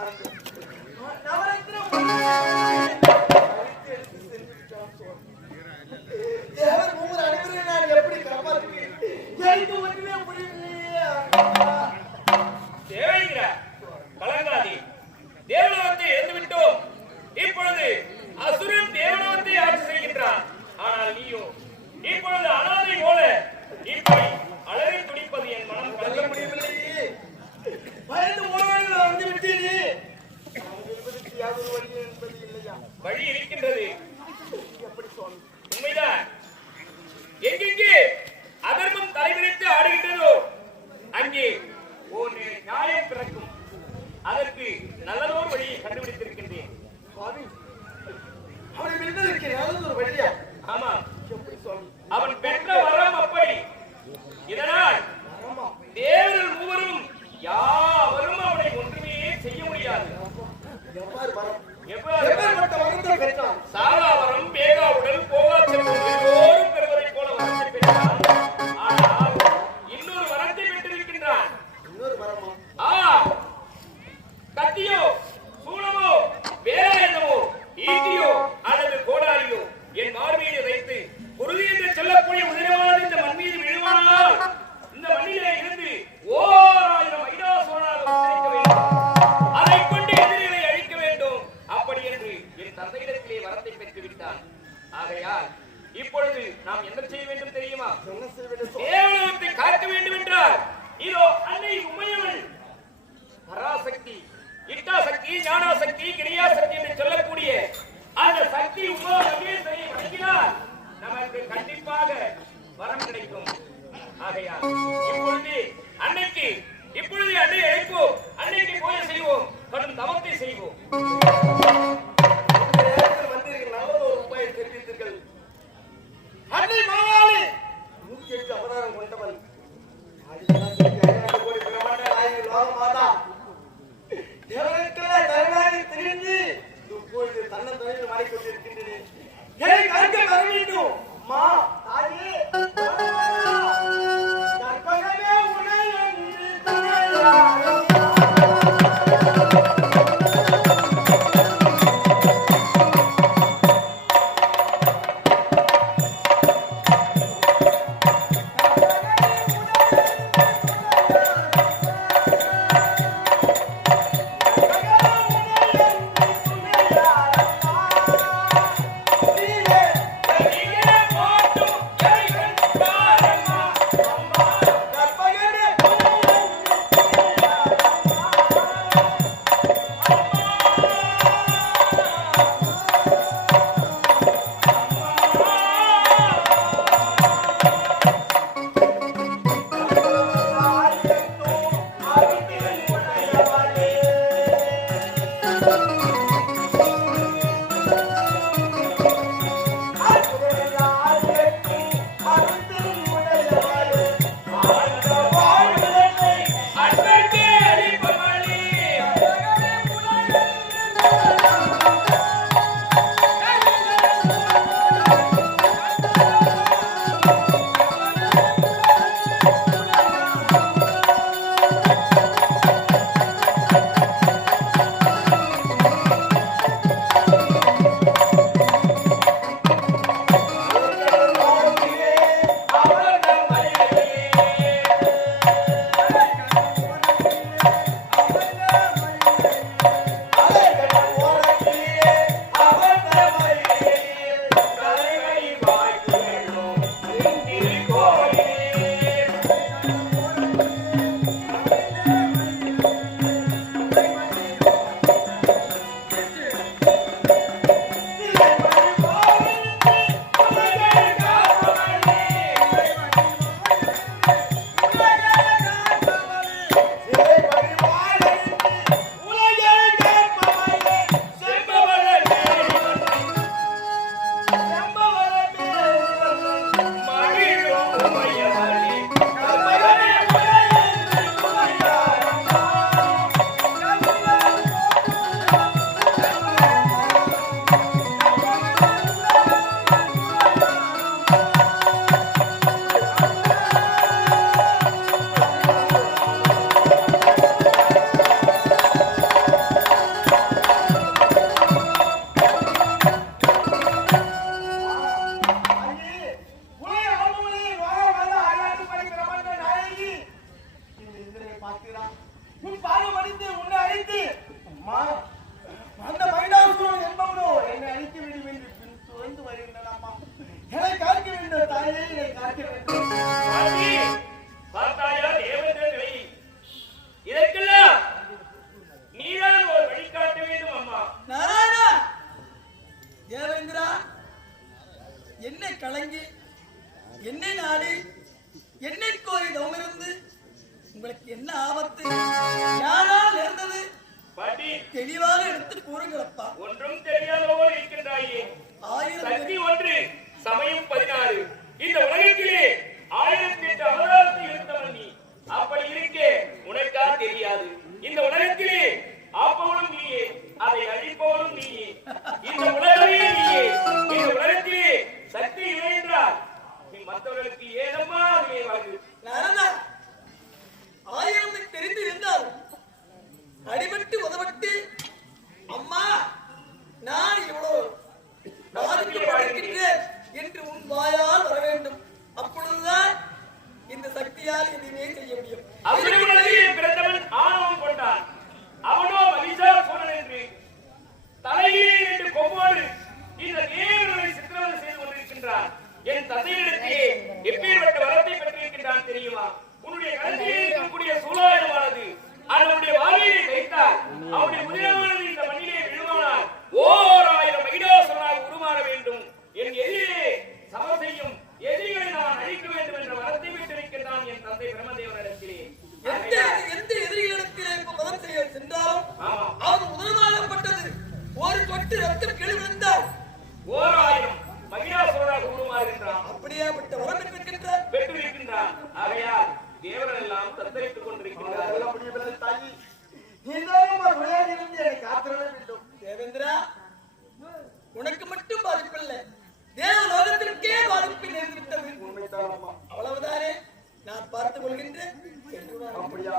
வணக்கம் எவ்வாறு வரம் எவ்வாறு வரம் சாலா வரம் பேகா உடல் போகா தெளிவாக எடுத்து கூறுங்களப்பா. ஒன்றும் தெரியாத இருக்கின்றாயே. சக்தி ஒன்று சமயம் பதினாறு. இந்த உலகத்திலே ஆயிரத்தி எட்டு அமராவத்தை இருந்தவன் நீ. அப்படி இருக்கே உனக்கா தெரியாது. இந்த உலகத்திலே ஆப்பவனும் நீயே அதை அழிப்பவனும் நீயே. இந்த உலக நான் பார்த்துக் கொள்கின்றேன் அப்படியா